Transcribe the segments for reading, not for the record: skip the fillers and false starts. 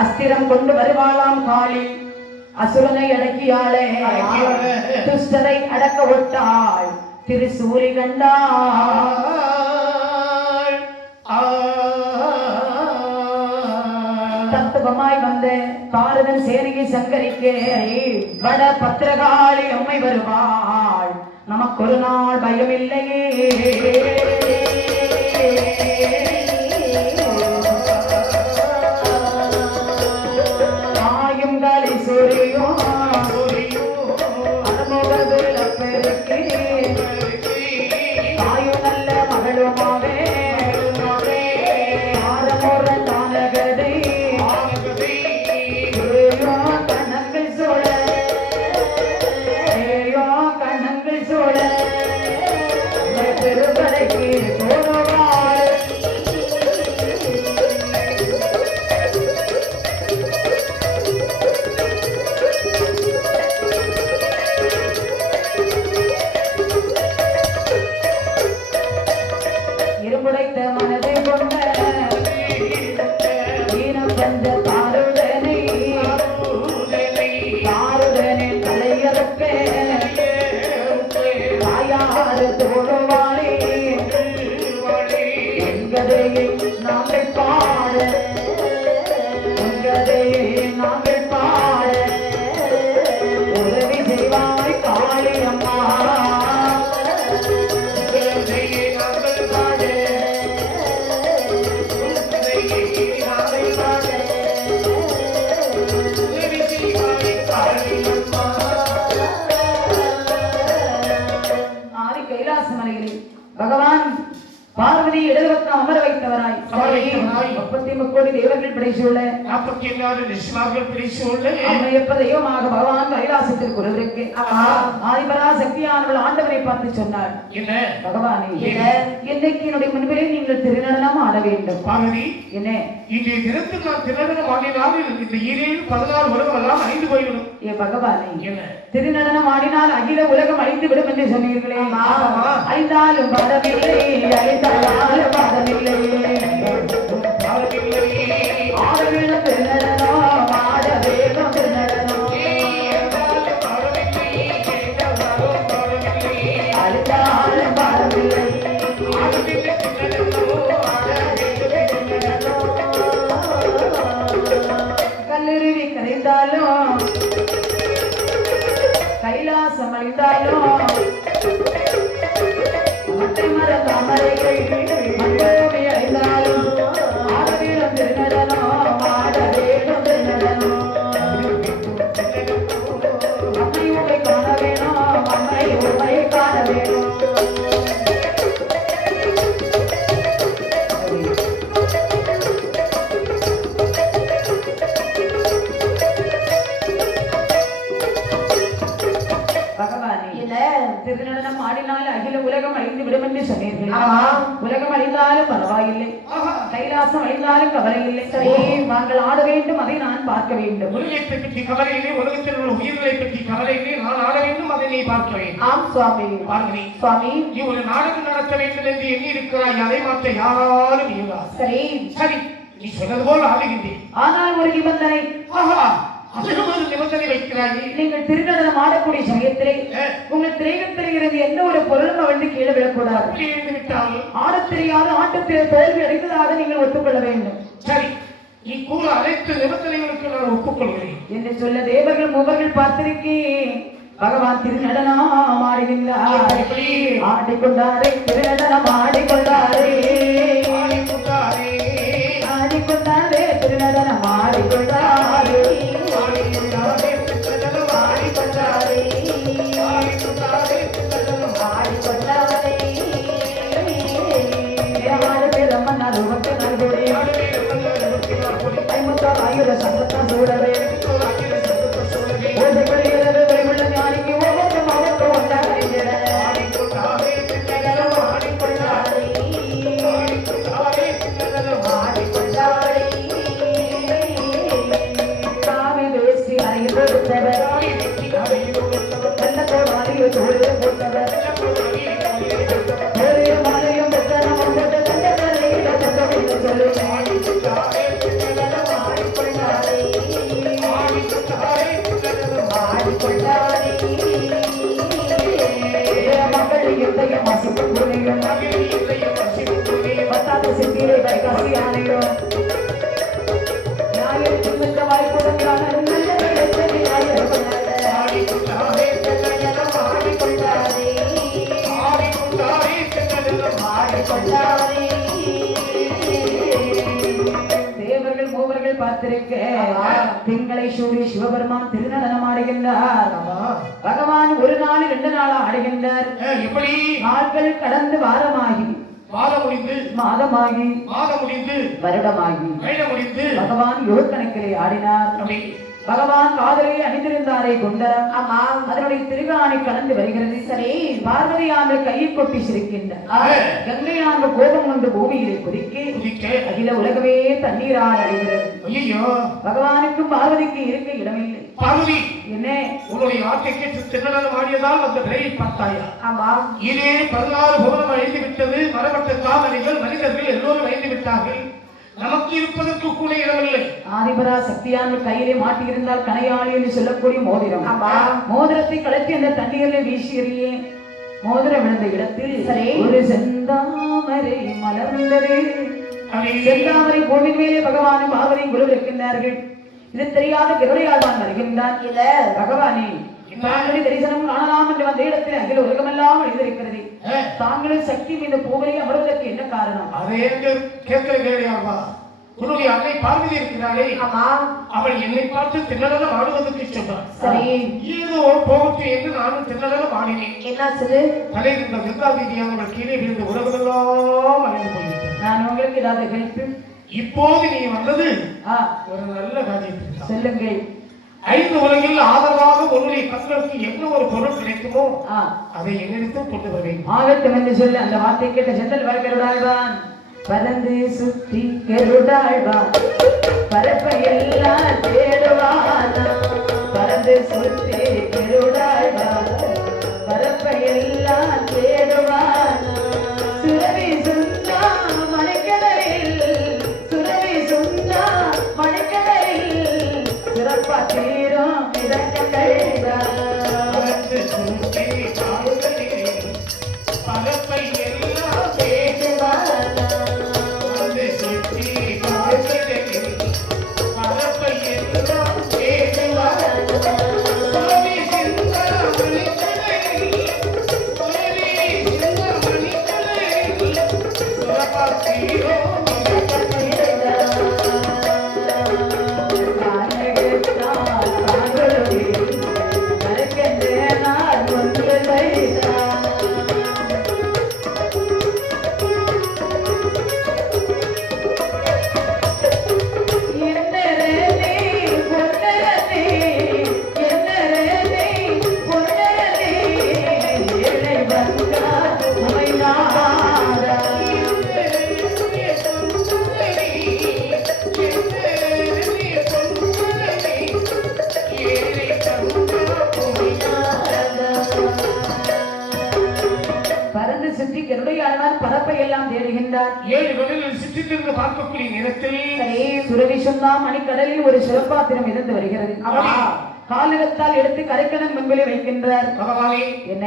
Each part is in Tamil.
அஸ்திரம் கொண்டு வருவாளாம் காளி. அசுரனை அடக்கியாளே துஷ்டரை அடக்க விட்டாள் திருசூரி கண்டாள். தத்துவமாய் வந்த பாரதன் சேனையை சங்கரிக்க வட பத்திரகாளி அம்மை வருவாள். நமக்கு ஒரு நாள் பயமில்லையே. பகவான் பார்வதி இடதுபக்கம் அமர வைத்தவராய் 33 கோடி தேவர்கள் பிடிச்சுள்ள 44 ரிஷிமார்கள் பிடிச்சுள்ள அம்மையப்ப தெய்வமாக பகவான் கைலாசத்தில் குருவிற்கு ஆதிபரா சக்தியானவள் ஆண்டவரை பார்த்து சொன்னார். என்ன பகவானே, என்னைக்கு என்னுடைய முன்பிலே நீங்கள் திருநடனம் ஆட வேண்டும். பார்வதி, என்ன இன்றைய தினத்தில் நான் திருநடனம் ஆடினால் இந்த ஈரேழு 16 உலகம் எல்லாம் அழிந்து போய்விடும். ஏ பகவானே, என்ன திருநடனம் ஆடினால் அகில உலகம் அழிந்து விடும் என்று சொன்னீர்களே. அழிந்தாலும் பரவில்லை, அழிந்தாலும் பரவில்லை. ஆடவில்லை திருநடனம், ஆட வேகம் திருநடனம். அழிந்தாலும் பரவில்லை, கல்லெருவி கரைந்தாலும் கைலாசம் அழிந்தாலும் மட்டை மர தாமரைகள் மண்டோமி அழிந்தாலும் ஆடவேலும் திருநடனம், ஆட வேணும் திருநடனம். அம்மை உமை காண வேணும், அம்மை உமை காண வேணும். திருநடனம் ஆடினால் அகில உலகம் அழிந்து விடும் என்று சொன்னீர்கள். உலகம் அழிந்தாலும் பரவாயில்லை, கைலாசம் அழிந்தாலும் கவலை இல்லை. நாங்கள் ஆட வேண்டும், அதை நான் பார்க்க வேண்டும். உலகத்தை பற்றி கவலை இல்லை, உலகத்தில் உள்ள உயிர்களை பற்றி கவலை இல்லை, நான் ஆட வேண்டும், அதை நீ பார்க்க வேண்டும். ஆம் சுவாமி. பார்வதி, சுவாமி, நீ ஒரு நாடகம் நடத்த வேண்டும் என்று எண்ணி இருக்கிறாய், அதை மாற்ற யாராலும் இயலாது. சரி சரி, நீ சொன்னது போல் ஆடுகின்றேன். ஆனால் ஒரு நிபந்தனை. நிபந்தனை வைக்கிறாய். நீங்கள் திருநடனம் ஆடக்கூடிய சமயத்திலே உங்கள் திரையில் இருந்து எந்த ஒரு பொருளும் வந்து கீழே விடக்கூடாது. ஆடத் தெரியாது, ஆட்டத்தில் தோல்வி அடைந்ததாக நீங்கள் ஒத்துக்கொள்ள வேண்டும். சரி, நீ கூற அனைத்து நிபந்தனைகளுக்கு நான் ஒப்புக்கொள்கிறேன் என்று சொல்ல தேவர்கள் மூவர்கள் பார்த்திருக்கேன். பகவான் திருநடனம் ஆடுகின்றார். ஆடிக்கொண்டாரே திருநடனம் ஆடிக்கொண்டாரே, ஆடிக்கொண்டாரே திருநடனம் ஆடிக்கொண்டாரே, ஆயுத சங்கத்தை சூடவே உள்ள ஞானிக்கு ஒவ்வொரு மாவட்டம் சாமி பேசி அறிவு கொடுத்தவர், வெள்ளத்தோடு அறிவு தோடு போட்டவர், மலையும் புத்தனம் சொல்லி வாசிக்கும் பூனையும் பத்தாத்து சித்திரை வைகாசி ஆணையும் ஞாயிற்று மிக்க வாய்ப்புடன் தேவர்கள் மூவர்கள் பார்த்திருக்க திங்களை சூரிய சிவபெருமான் திருநடனம் ஆடுகின்றார். பகவான் ஒரு நாள் 2 நாளா ஆடுகின்றார். எப்படி நாட்கள் கடந்து வாரமாகி மாதமாகி வருடமாகி பகவான் யோகக்கணக்கிலே ஆடினார். பகவான் காதலை அணிந்திருந்தாரை கொண்டார். ஆமா, அதனுடைய திருகாணி கலந்து வருகிறது. சரி, பார்வதியாண்டு கையை கொட்டி சிரிக்கின்றார். கங்கையாண்டு கோபம் கொண்டு பூமியிலே குதிக்க அகில உலகமே தண்ணீரால் அடைகிறது. பகவானுக்கும் பார்வதிக்கு இருக்க இடமில்லை. பார்வதி, என்ன உன்னுடைய வார்த்தைக்கு திருநடனம் ஆடியதால் அந்த விரையை பார்த்தாயா? ஆமா, இதே 16 புவனம் அழிந்து விட்டது. மரபட்ட காதலிகள் மனிதர்கள் எல்லோரும் அழிந்து விட்டார்கள். நமக்கு இருப்பதற்கு கூட இடமில்லை. ஆதிபரா சக்தியான கையிலே மாட்டியிருந்தால் கனையாளி என்று சொல்லக்கூடிய மோதிரம். மோதிரத்தை கலத்தி அந்த தண்ணீரிலே வீசியே மோதிரம் விழுந்த இடத்தில் ஒரு செந்தாமரை மலர்ந்தது. செந்தாமரை பூமி மேலே பகவானும் பார்வதியும் குரு இருக்கின்றார்கள். இது தெரியாத கருடையாழ்வான் வருகின்றான். இல்ல பகவானே, தாங்களே தரிசனம் காணலாம் என்று வந்த இடத்தில் அகில உலகமெல்லாம் எழுதியிருக்கிறது. தாங்களும் சக்தி இந்த பூவரை அமர்வதற்கு என்ன காரணம்? அதை கேட்கிறா உன்னுடைய அன்னை பார்வதி இருக்கிறாளே, அவள் என்னை பார்த்து திருநடனம் ஆடுவதற்கு சொன்னார். சரி, ஏதோ போகட்டும் என்று நானும் திருநடனம் ஆடினேன். என்ன சொல்லு? தலையில் இருந்த கங்காதேவியாக அவள் கீழே விழுந்து உறவுகளெல்லாம் அழிந்து போய்விட்டார். நான் உங்களுக்கு ஏதாவது ஹெல்ப்? இப்போது நீ வந்தது ஒரு நல்ல காரியம். சொல்லுங்கள். 5 உலகில் ஆதரவாக உன்னுடைய கண்களுக்கு என்ன ஒரு பொருள் கிடைக்குமோ அதை என்னிடத்தில் கொண்டு வருவேன். ஆகட்டும் என்று சொல்லி அந்த வார்த்தை கேட்ட செந்தல் கருடாழ்வான் பறந்து சுற்றி கருடாழ்வான் பரப்பையெல்லாம் தேடுவான். பறந்து சுற்றி கருடாழ்வான் பரப்பையெல்லாம் தேடுவான். சுரவி சுந்தா மணிக்கடலில் சுரவி சுந்தா மணிக்கடலில் சிறப்பா தீரும் மிதக்கங்கள் பரப்பை எல்லாம் தேடுகின்றார். 7 கடலில் சுற்றித்திருந்து பார்க்கக்கூடிய நேரத்தில் சுரவி சுந்தா மணிக்கடலில் ஒரு சிவபாத்திரம் இருந்து வருகிறது. காலகத்தால் எடுத்து கரைக்கடன் முன்பிலே வைக்கின்றார். என்ன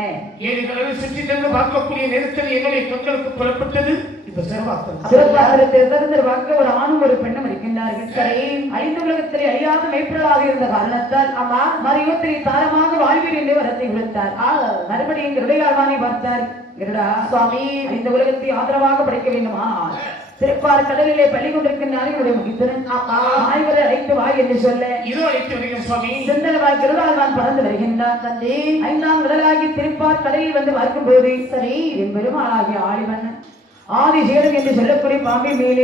7 கடலில் சுற்றித்திருந்து பார்க்கக்கூடிய நேரத்தில் என்னுடைய கண்களுக்கு புறப்பட்டது இந்த சிவபாத்திரம். சிவபாத்திரத்தை திறந்து பார்க்க ஒரு ஆணும் ஒரு பெண்ணும் இருக்கின்றார்கள். சரி, 5 உலகத்திலே அழியாத மெய்ப்பொருளாக இருந்த காரணத்தால் மறையோத்திரை தாரமாக வாழ்வீர் என்று வரத்தை விழுத்தார். மறுபடியும் கருடையாழ்வானை பார்த்தார். கருடா சுவாமி, இந்த உலகத்தை ஆதரவாக படைக்க வேண்டுமா? திருப்பார் கடலிலே பள்ளி கொண்டிருக்கின்றார்கள். ஆய்வரை அழைத்து வா என்று சொல்ல செந்தனவாய் கருடாழ்வான் பறந்து வருகின்றான். 5ஆம் கடலாகி திருப்பார் கடலில் வந்து பார்க்கும் போது சரி என் பெருமாளாகிய ஆழிவண்ணன் ஆதிசேடன் என்று சொல்லக்கூடிய பாம்பை மேலே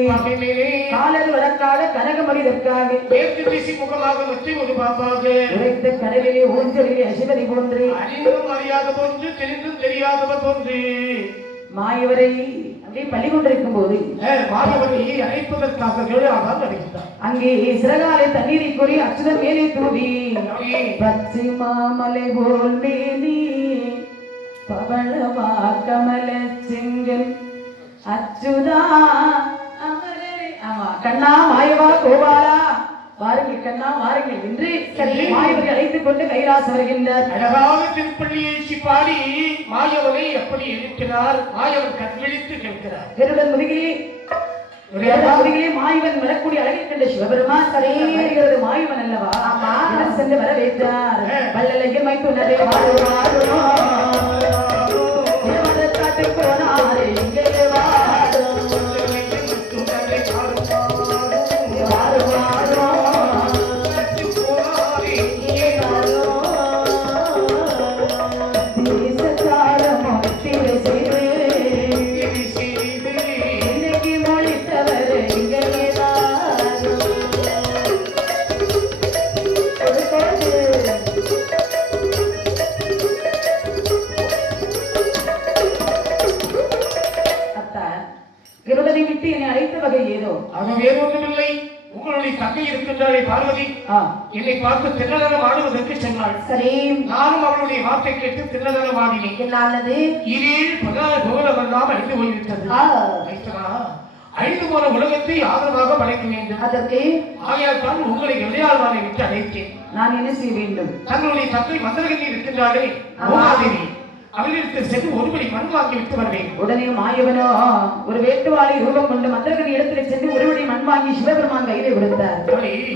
காலது வழக்காக கனகமணிதற்காக மேற்கு திசை முகமாக மத்தி ஒரு பாம்பாக உரைத்த கடலிலே ஊஞ்சலிலே அசிவதி போன்று அறிந்தும் அறியாத போன்று தெரிந்தும் தெரியாதவர் போன்று மாயவரை அப்படியே பள்ளி கொண்டிருக்கும் போது மாயவரையை அழைப்பதற்காக அடைந்தார். அங்கே சிறகாலை தண்ணீரை கூறி அச்சுதம் மேலே தூவி பச்சை மாமலை போல் மேனி பவளவா கமல செங்கல் அச்சுதா அமரே. ஆமா, கண்ணா மாயவா கோபாலா பாருங்க, கண்ணா வாருங்கள் என்று மாயவரை அழைத்துக் கொண்டு கைலாசம் வருகின்றார். அழகாக திருப்பள்ளியை பாடி மாயவனை எப்படி எழுப்பினார்? மாயவன் கண்விழித்து கேட்கிறார். கருடன் முதுகிலே மாயவன் வரக்கூடிய அழகை கண்ட சிவபெருமான் வருகிறது மாயவன் அல்லவா? இடம் சென்று வர வைத்தார். வள்ளலையில் மைத்துனரே காட்டு போனாரே இங்கே பார்வதி என்னை பார்த்து திண்ணதனம் ஆடுவதற்கு சொன்னாள். சரி, நானும் அவளுடைய வார்த்தை கேட்டு திண்ணதனம் ஆடினேன். என்னானது? இதில் 16 கோலமெல்லாம் அழிந்து போய்விட்டது. அழிந்து போன உலகத்தை ஆதரவாக படைக்க வேண்டும். அதற்கு ஆகையால் தான் உங்களை விளையாடுவாரை விட்டு அழைத்தேன். நான் என்ன செய்ய வேண்டும்? தங்களுடைய தந்தை மந்திரகனி இருக்கின்றாரே உமாதேவி, அவளிடத்தில் சென்று ஒருபடி மண் வாங்கி விட்டு வருவேன். உடனே மாயவனோ ஒரு வேட்டுவாளை ரூபம் கொண்டு மந்திரகனி இடத்தில் சென்று ஒருபடி மண் வாங்கி சிவபெருமான் கையிலே கொடுத்தார்.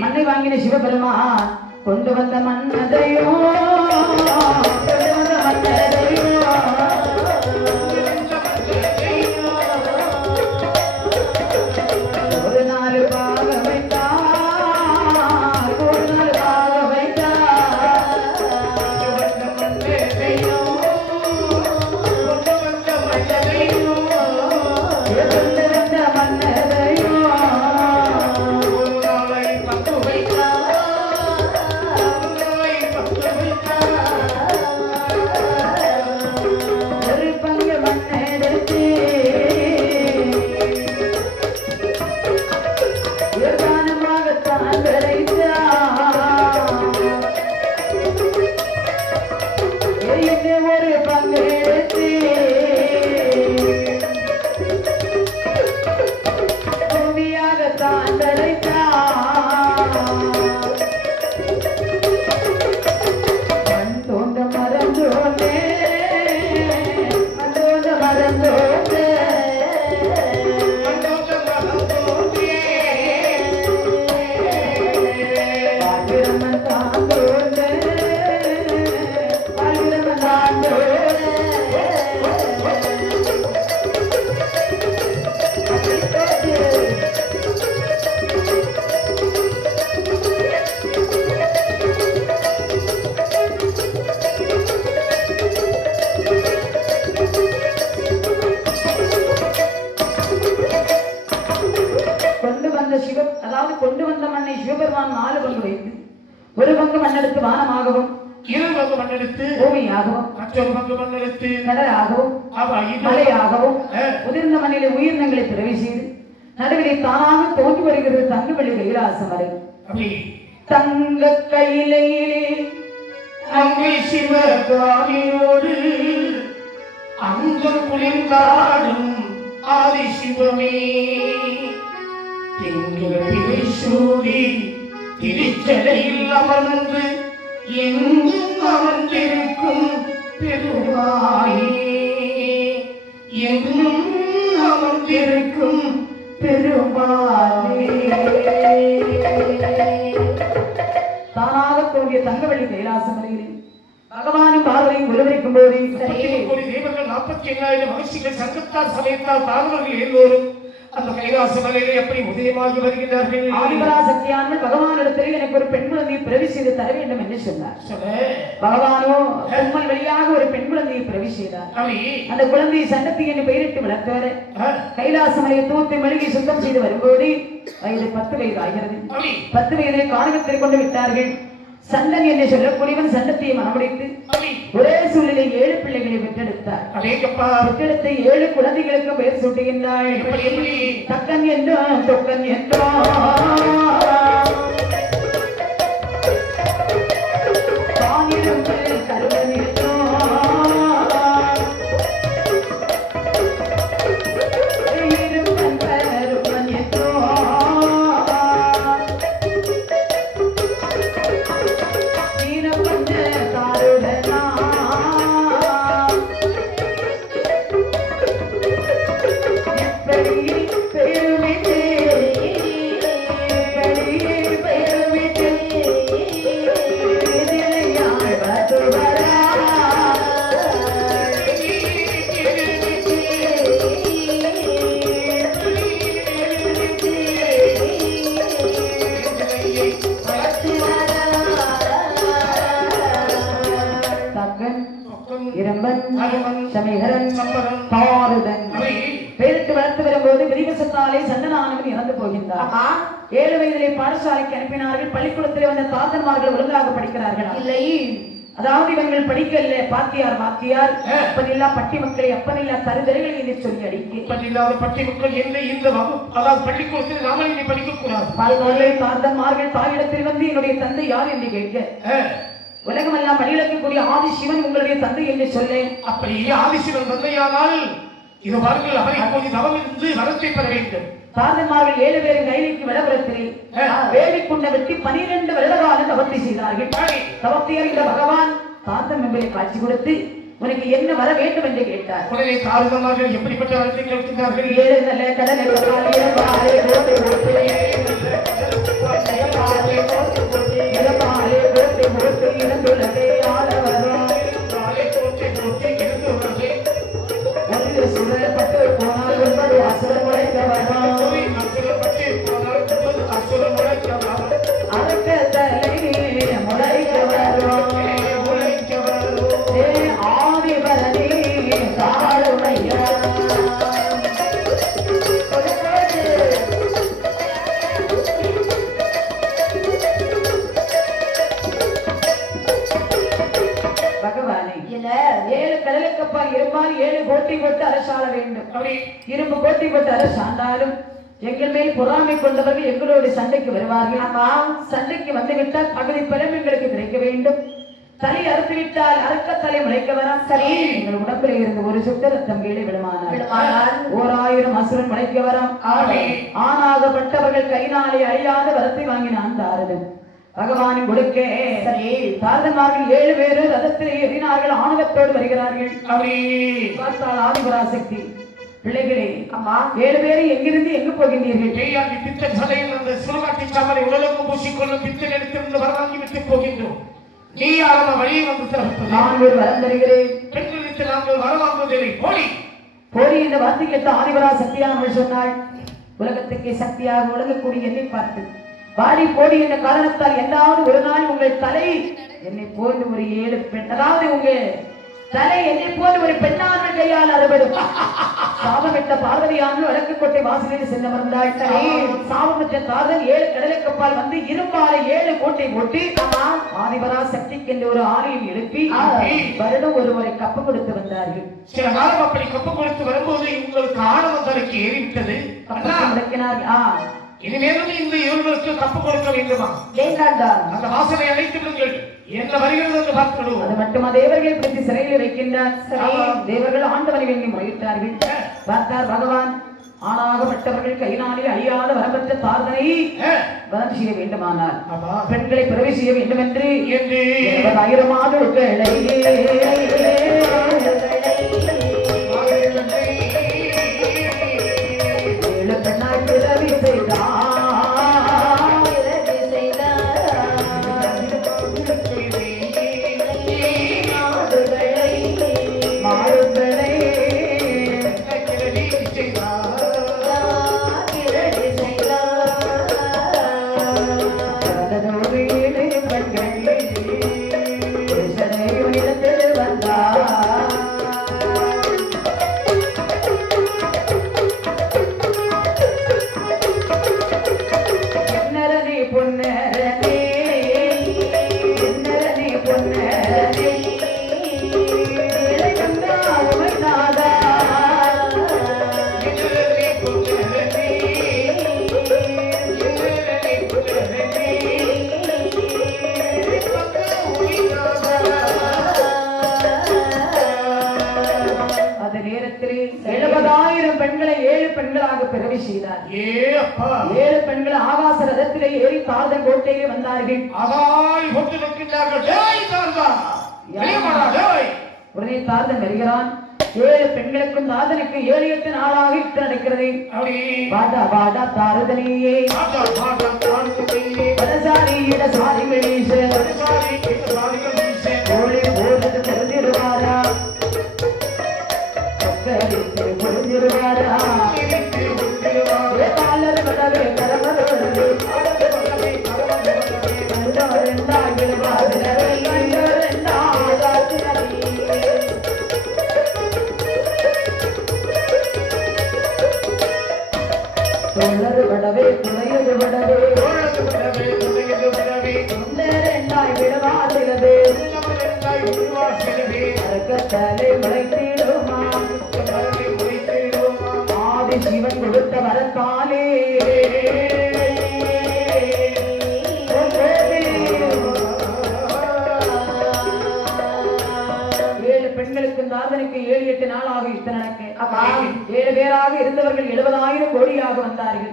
மண்ணை வாங்கின சிவபெருமான் கொண்டு வந்த மன்னதையோ ஒரு நாள் பாக வைத்தார், ஒரு நாள் பாக வைத்தார். கொண்டு வந்த மண்ணை சிவபெருமான் 4 பங்கு வைத்து ஒரு பங்கு மண்ணெடுத்து வானமாகவும், 2 பங்கு மண்ணெடுத்து பூமியாகவும், மற்றொரு பங்கு மண்ணெடுத்து கடலாகவும் மலையாகவும், உதிர்ந்த மண்ணிலே உயிரினங்களை பிறவி செய்து நடுவிலே தானாக தோன்றி வருகிறது தங்கவெளி கைலாசம் வரை. தங்க கையிலே அங்கே சிவகாமியோடு அங்கம் குளிர்ந்தாடும் ஆதி சிவமே திங்களை சூடி திருச்சடையில் அமர்ந்து எங்கும் அமர்ந்திருக்கும் பெருமாயே, எங்கும் அமர்ந்திருக்கும் பெருமாளே. தானாக தோன்றிய தங்கவெள்ளி கைலாசம் வருகிறேன். பகவானும் பார்வதியும் ஒருவரைக்கும் போதே தேவர்கள் 45,000 மகிழ்ச்சிகள் சங்கத்தால் சமயத்தால் தாழ்வர்கள் எல்லோரும் அந்த கைலாச மலையிலே எப்படி உதயமாகி வருகிறார்கள். ஆதிபராசக்தியானவள் பகவானிடத்தில் எனக்கு ஒரு பெண் குழந்தையை பிறவி செய்து தர வேண்டும் என்று சொன்னார். பகவானோ உம்மல் வழியாக ஒரு பெண் குழந்தையை பிறவி செய்தார். அந்த குழந்தையை சண்டத்தி என்று பெயரிட்டு வளர்த்தவர் கைலாச மலையை தூத்து மெழுகி சுத்தம் செய்து வரும்போது வயது 10 வயது ஆகிறது. 10 வயதிலே காரணத்தை கொண்டு விட்டார்கள். சண்டன் என்று சொல்லக்கூடியவன் சண்டத்தையை மனமுடைத்து ஒரே சூழலை 7 பிள்ளைகளை பெற்றெடுத்தார். பெற்றெடுத்த 7 குழந்தைகளுக்கு பெயர் சூட்டுகின்றாள். தக்கன் என்றோ தொக்கன் என்றோ கருவன் என்றோ அனுமன் அனுமன் சமீகரன் சம்பரன் பாரதன் அவை பேரிட்டு வளர்த்து வரும்போது விதிவசத்தாலே சந்தனானவன் இறந்து போகின்றார். 7 வயதிலே பாடசாலைக்கு அனுப்பினார்கள். பள்ளிக்கூடத்திலே வந்த தாத்தன்மார்கள் ஒழுங்காக படிக்கிறார்களா இல்லை. அதாவது இவர்கள் படிக்கல பாத்தியார் வாத்தியார் அப்பனில்லா பட்டி மக்களை அப்பனில்லா தருதலைகள் என்று சொல்லி அடிக்க அப்பனில்லாத பட்டி மக்கள் என்ன இந்த அதாவது பள்ளிக்கூடத்தில் நாம இனி படிக்க கூடாது. பால்கோலை தாத்தன்மார்கள் தாயிடத்தில் வந்து என்னுடைய தந்தை யார் என்று கேட்க உலகமெல்லாம் வழியிழக்கக்கூடிய ஆதிசிவன் உங்களுடைய தந்தை என்று சொல்லேன். அப்படியே ஆதிசிவன் தந்தையானால் இது பாருங்கள் அவரை கொஞ்சம் தவம் இருந்து வரத்தை பெற வேண்டும். தாத்தன்மார்கள் 7 பேரும் கைலிக்கு விளவரத்திலே வேலிக்குண்ட வெட்டி 12 வருடகால தவத்தை செய்தார்கள். தவத்தை அறிந்த பகவான் தாத்தன் மெம்பரை காட்சி கொடுத்து உனக்கு என்ன வர வேண்டும் என்று கேட்டார். உடனே தாத்தன்மார்கள் எப்படிப்பட்ட வரத்தை கேட்கிறார்கள்? 7 நல்ல கடலை சுழப்பட்டு போனால் 9 அசுரன் முளைக்க வரும். அறக்கத்தலை முளைக்க வரும். ஆதிபரணி தாருமையா பகவானே 7 கடலுக்கப்பால் இருப்பால் 7 கோட்டை போட்டு அரசாள வேண்டும். இரும்பு கோட்டை போட்டு அரசாண்டாலும் எங்கள் மேல் பொறாமை கொண்டவர்கள் எங்களோடு சண்டைக்கு வருவார்கள். ஆமா சண்டைக்கு வந்துவிட்டால் பகுதி பலம் எங்களுக்கு கிடைக்க வேண்டும். தலை அறுத்து விட்டால் அறுக்க தலை முளைக்க வராம். சரி எங்கள் உடம்பில் இருந்து ஒரு சுத்த ரத்தம் கீழே விடுமானால் 1000 அசுரன் முளைக்க வராம். ஆனாகப்பட்டவர்கள் கைனாலே அழியாத வரத்தை வாங்கினான் தாரதன் பகவானின் கொடுக்க. சரி தாரதன்மார்கள் 7 பேரு ரதத்திலே ஏறினார்கள். ஆணவத்தோடு வருகிறார்கள். பார்த்தால் ஆதிபராசக்தி பிள்ளைகளே அம்மா 7 பேரை எங்கிருந்து எங்கு போகின்றீர்கள்? பித்தன் சதையில் அந்த சுடுகாட்டி சாமரை உடலுக்கும் பூசிக்கொள்ளும் பித்தன் எடுத்திருந்து வரவாங்கி விட்டு போகின்றோம். நீ யாரும் வழியை வந்து திறப்பது? நான் ஒரு வரம் தருகிறேன். பெண்களுக்கு நாங்கள் வரவாங்குவதில்லை. போலி போலி என்ற வார்த்தை கேட்ட ஆதிபராசக்தியானவள் சொன்னாள், உலகத்துக்கே சக்தியாக உலகக்கூடிய என்னை பார்த்து வாடி போடி என்ற காரணத்தால் எந்தாவது ஒரு நாள் உங்கள் தலை என்னை போன்று ஒரு 7 பெண் அதாவது உங்க தலை என்னை போன்று ஒரு பெண்ணான கையால் அறுபடும். சாபமிட்ட பார்வதியானவள் வடக்கு கோட்டை வாசலில் சென்றமர்ந்தாள். சாபமிட்ட தாரதன் 7 கடலுக்கப்பால் வந்து இரும்பாலை 7 கோட்டை போட்டு ஆதிபராசக்திக்கு என்று ஒரு ஆலயம் எழுப்பி வருடம் ஒருவரை கப்பு கொடுத்து வந்தார்கள். சில காலம் அப்படி கப்பு கொடுத்து வரும்போது உங்களுக்கு ஆணவம் தலைக்கு ஏறிவிட்டது. இனிமேலும் இந்த இவர்களுக்கு கப்பு கொடுக்க வேண்டுமா? அந்த வாசனை அழைத்து விடுங்கள். என்ன வருகிறது என்று பார்க்கணும். அது மட்டுமா தேவர்களை பிடித்து சிறையில் வைக்கின்றார். தேவர்கள் ஆண்டவனை வேண்டி முறையிட்டார்கள். பார்த்தார் பகவான் ஆணாகப்பட்டவர்கள் கையினாலே அழியாத வரம்பற்ற தாரதனை வதம் செய்ய வேண்டுமானால் பெண்களை பிறவி செய்ய வேண்டும் என்று 10,000 ஆண்டுகளை பெண்ணாய் பிறவி செய்தார். பிறவி செய்தார். 7 பெண்கள் ஆகாச ரதத்திலே ஏறி தாரதன் கோட்டையிலே வந்தார்கள். உடனே தாரதன் வருகிறான். 7 பெண்களுக்கும் தாரதனுக்கு 7-8 நாளாக யுத்தம் நடக்கிறது. வாடா வாடா தாரதனியே வடசாரி இடசாரி மெலிச ஓடி ஓடுது தெரிஞ்சிருவாரா பக்கரித்து புரிஞ்சிருவாரா அரக்கத்தலை முளைத்திடுமா ஆதி சிவன் கொடுத்த வரத்தாலே பெண்களுக்கு நாதனுக்கு 7-8 நாள் ஆகும் இத்தனைக்கு 7 பேராக இருந்தவர்கள் 70,000 கோடியாக வந்தார்கள்.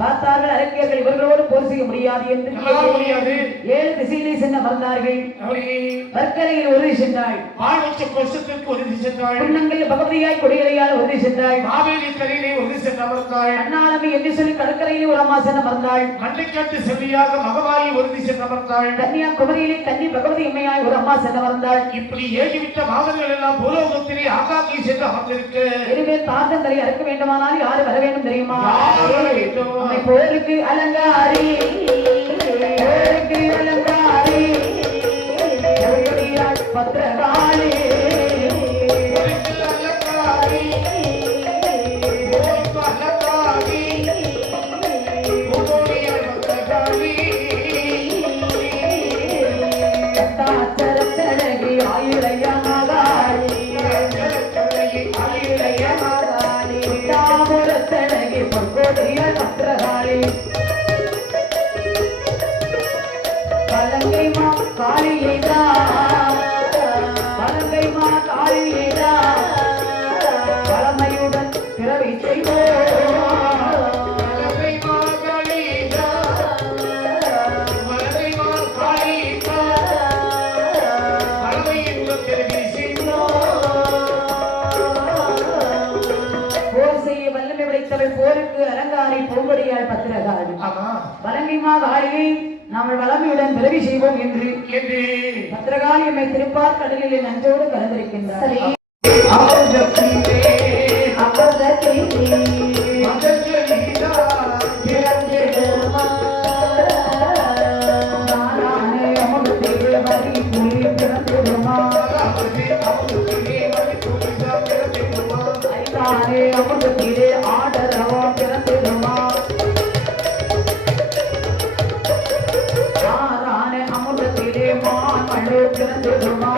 பார்த்தார்கள் அரக்கியர்கள் இவர்களோடு போர் செய்ய முடியாது என்று 7 திசையிலே சென்று அமர்ந்தார்கள். வர்க்கரையில் உறுதி சென்றாள், புன்னங்கையில் பகவதியாய் கொடியலையால் உறுதி சென்றாள், அண்ணாளமை என்று சொல்லி கடற்கரையில் ஒரு அம்மா சென்று அமர்ந்தாள், மண்டைக்காட்டு செல்வியாக மகவாயி உறுதி சென்று அமர்ந்தாள், கன்னியாகுமரியிலே கன்னி பகவதி அம்மையாய் ஒரு அம்மா சென்று அமர்ந்தாள். இப்படி ஏகிவிட்ட மாதங்கள் எல்லாம் பூலோகத்திலே ஆகாக்கி சென்று அமர்ந்திருக்கு. இனிமேல் தாண்டங்களை அறுக்க வேண்டுமானால் யாரு வர வேண்டும் தெரியுமா? போருக்கு அலங்காரி, போருக்கு அலங்காரி, பத்திரகாளி, பழமையுடன் பிறவை போருக்கு அலங்காரி பூங்கொடியால் பத்திரகாளி வலங்கைமா காளியை நாம் வளமையுடன் பிறவி செய்வோம் என்று பத்திரகாளி அம்மை திருப்பார் கடலிலே நஞ்சோடு கலந்திருக்கின்றார். ஆடரவா பிறந்திடுமா அமுதத்திலே மாமழு பிறந்திடுமா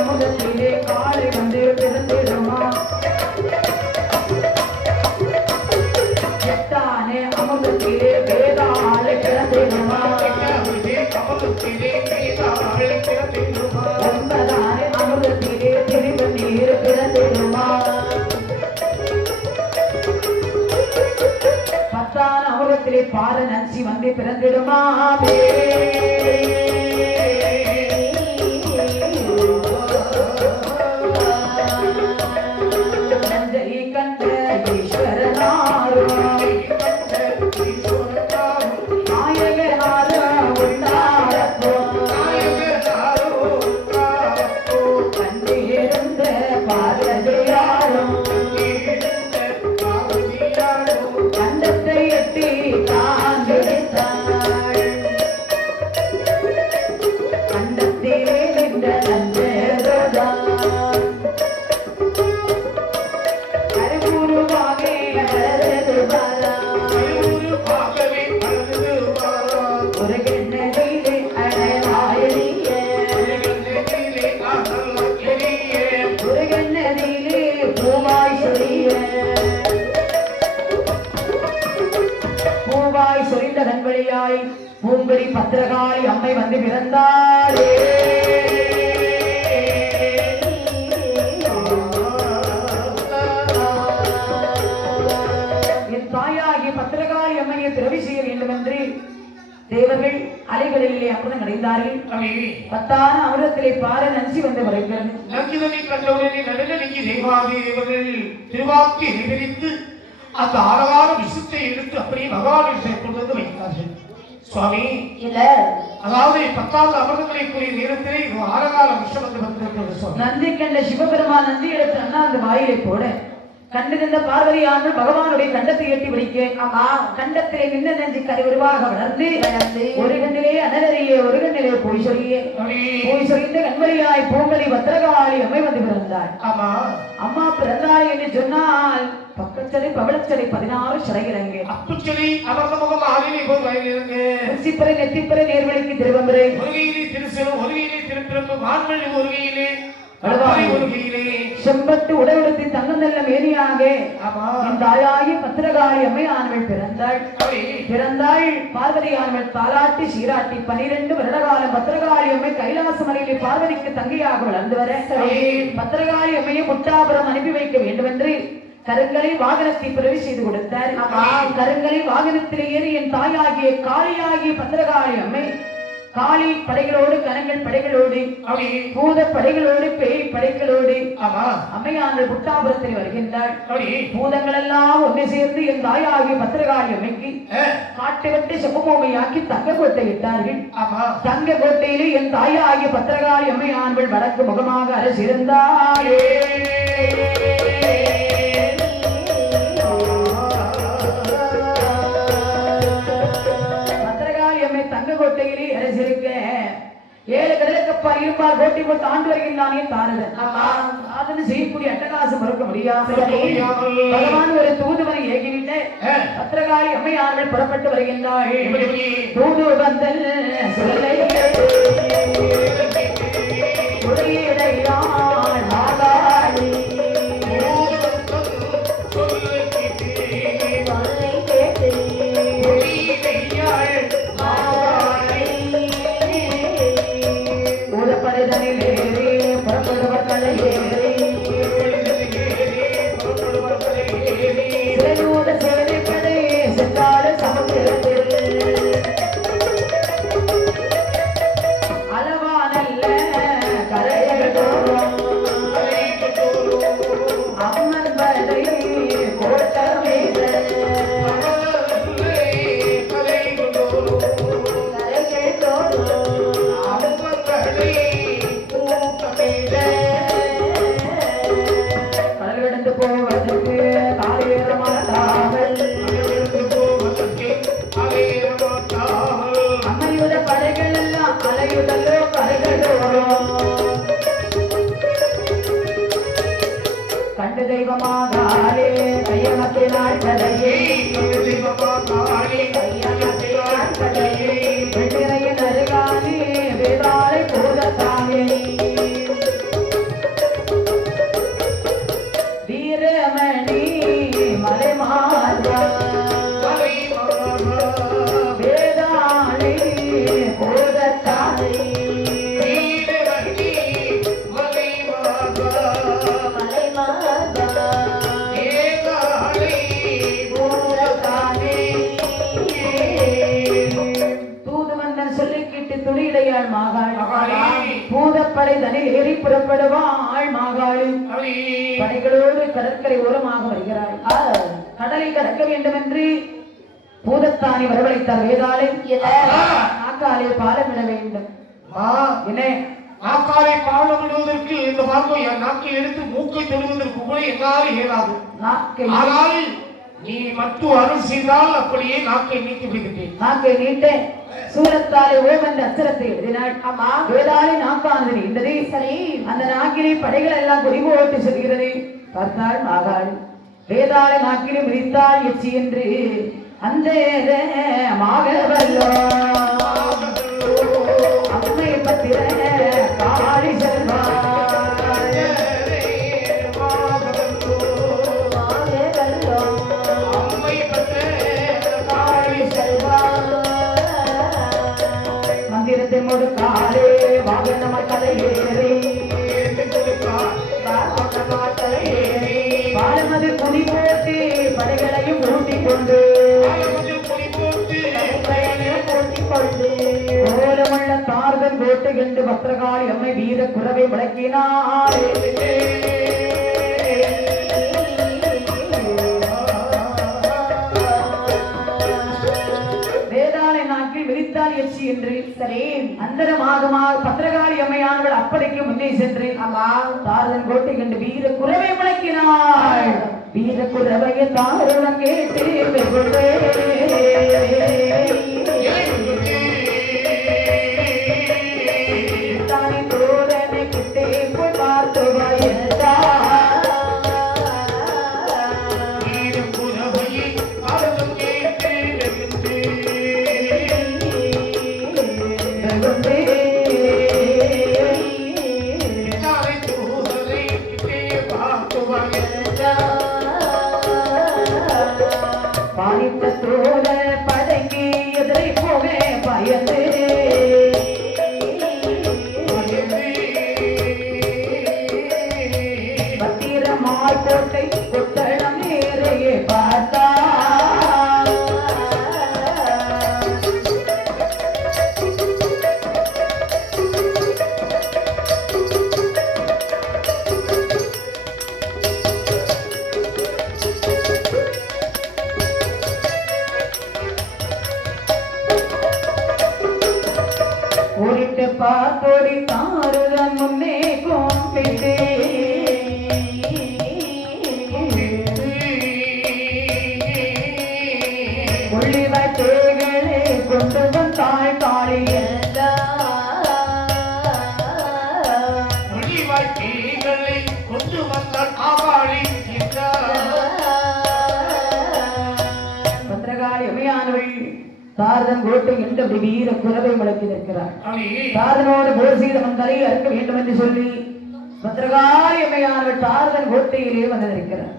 அமுதத்திலே காலை வந்து பிறந்திடுமா எட்டானே அமுதத்திலே வேதாளை பிறந்திடுமா ஒன்பதானே அமுதத்திலே திரும்ப நீர் பிறந்திடுமா பத்தான அமுதத்திலே பால நஞ்சி வந்து பிறந்திடுமாமே நஞ்சை கண்ட ஈஸ்வரனாரோ நாயகனாரோ உண்டாரப்போ கண்டிருந்த பார்வதியாரும் கண்டத்தை எட்டி தாண்டித்தாள் கண்டத்திலே நின்ற நஞ்சேதான் கருவுருவாக அழகு பாலா ஒரு கெண்ணதிலே அழகாயறிய ஒரு கெண்ணதிலே பூவாய் சொரிய பூவாய் சொரிந்த கண்வழியாய் பூங்கொடி பத்திரகாளி அம்மை வந்து பிறந்தாளே. என் தாயாகிய பத்திரகாளி அம்மையை திரவி செய்ய வேண்டும் என்று தேவர்கள் அலைகளிலே அமுதம் அடைந்தார்கள். பத்தான அமிர்தத்திலே பார நஞ்சி வந்து வருகிறது. நஞ்சிதனை கண்டவுடனே நடுநடுங்கி தேவாதேவர்கள் திருவாக்கி நிகரித்து அந்த ஆரவார விஷத்தை எடுத்து அப்படியே பகவானை கொண்டு வந்து வைத்தார்கள். சுவாமி இல்ல, அதாவது 10வது அமிர்தங்களைக்குரிய நேரத்திலே ஆரகால விஷம் வந்து வந்திருக்கிறது. நந்தி கண்ட சிவபெருமான் நந்தி எடுத்து அண்ணா அந்த வாயிலை போட கண்டிருந்த பார்வதியானவள் பகவானுடைய கண்டத்தை எட்டி பிடிக்க ஆமா கண்டத்திலே நின்ன நெஞ்சு கருவிருவாக வளர்ந்து ஒரு கண்ணிலே அனலறியே ஒரு கண்ணிலே பொய் சொல்லியே பொய் சொல்லிட்டு கண்மணியாய் பூங்கலி பத்திரகாளி அம்மை வந்து பிறந்தாள் ஆமா அம்மா பிறந்தாள் என்று சொன்னால் பக்கச்சடை பவளச்சடை 16 சிறையிறங்கு அப்புச்சடி அமர்ந்த முகம் ஆலினி போல் வயலிறங்கு உச்சிப்பறை நெத்திப்பறை நேர்வழிக்கு திருவம்பரை ஒருகையிலே திருசெலும் ஒருகையிலே திருப்பிறப்பு மான்மல்லி ஒருகையிலே செம்பட்டு உடலுத்தி தங்கம் நல்ல மேனியாக என் தாயாகி பத்திரகாளி அம்மை ஆனவள் பிறந்தாள் பார்வதி ஆனவள் தாலாட்டி சீராட்டி 12 வருட காலம் பத்திரகாளி அம்மை கைலாச மலையிலே பார்வதிக்கு தங்கையாக வளர்ந்து வர பத்திரகாளி அம்மையை முட்டாபுரம் அனுப்பி வைக்க வேண்டும் என்று கருங்கலை வாகனத்தை பிறவி செய்து கொடுத்தார் கருங்கலை வாகனத்தில் ஏறி என் தாயாகிய காளியாகிய பத்திரகாளி அம்மை காளி படைகளோடு கனங்கள் படைகளோடு பூத படைகளோடு பேய் படைகளோடு அம்மையானவள் புட்டாபுரத்தில் வருகின்றாள் பூதங்கள் எல்லாம் ஒன்று சேர்ந்து என் தாயாகிய பத்திரகாளி அம்மைக்கு காட்டை விட்டு செப்பமோமையாக்கி தங்க கோட்டை இட்டார்கள் தங்க கோட்டையிலே என் தாயாகிய பத்திரகாளி அம்மையானவள் வடக்கு முகமாக அரசிருந்தாள் கோட்டையிலே அரசிருக்க 7 கடலுக்கப்பால் இருப்பால் கோட்டை போட்டு ஆண்டு வருகின்றானே தாரதன் சாதனை செய்யக்கூடிய அட்டகாசம் மறுக்க முடியாமல் பகவான் ஒரு தூதுவனை ஏகிவிட்டு பத்திரகாளி அம்மையானவள் புறப்பட்டு வருகின்றாள் தூது வந்தல் சொல்லை பூதப்படை தனில் ஏறி புறப்படுவாள் மாகாளி படைகளோடு கடற்கரை ஓரமாக வருகிறாள் கடலை கடக்க வேண்டும் என்று பூதத்தானி வரவழைத்தார் வேதாளை நாக்காலே பாலமிட வேண்டும் நாக்காலை பாலம் விடுவதற்கு இந்த பார்வை நாக்கை எடுத்து மூக்கை தொடுவதற்கு கூட என்னாலும் இயலாது ஆனால் நீ மட்டும் அருள் செய்தால் அப்படியே நாக்கை நீட்டி விடுகின்றேன் நாக்கை நீட்டேன் சூரத்தாலே ஓம் என்ற அச்சரத்தை எழுதினாள் அம்மா வேதாளி நாக்கானது நீண்டது சரி அந்த நாக்கிலே படைகள் எல்லாம் குறிபோட்டு செல்கிறது பார்த்தாள் மாகாளி வேதாளி நாக்கிலே மிதித்தாள் எச்சி என்று அந்த மாகவல்லோ அம்மை பத்திர காளி செல்வா முடுக்காலே வாகன மக்களை ஏறி பாலமது குடி போட்டு படைகளையும் ஊட்டிக் கொண்டு கோலமுள்ள தார்தன் கோட்டு கண்டு பத்திரகாளி அம்மை வீர குறவை விளக்கினார் என்று சரி அந்தரமாக பத்திரகாளி அம்மையானவள் அப்படைக்கு முன்னே சென்று தாரதன் கோட்டை கண்டு வீர குறவை முழக்கினாள் வீர குறவைய தாருணம் கேட்டு வெகுண்டே. தானே தோரணை கிட்டே போய் பார்த்து வாயந்தா. பாரித்தத்தோட படங்கி எதிரை போக பயந்து பத்திரமாய் கோட்டை கொட்டளம் நேரையே பார்த்தா. ஓடிட்டு பார்த்தோடி தாருதன் முன்னே கோம்பிட்டு உள்ளிவாய் தேகளே கொண்டு வந்தாய் காளியல்ல. கொண்டு வந்தால் காவாளி பத்திரகாளி அம்மையானவள் தாரதன் கோட்டை என்ற வீர குறவை முழக்கி நிற்கிறார். தாரதனோடு போர் செய்த மந்தரை அறுக்க வேண்டும் என்று சொல்லி பத்திரகாளி அம்மையானவள் தாரதன் கோட்டையிலே வந்து நிற்கிறார்.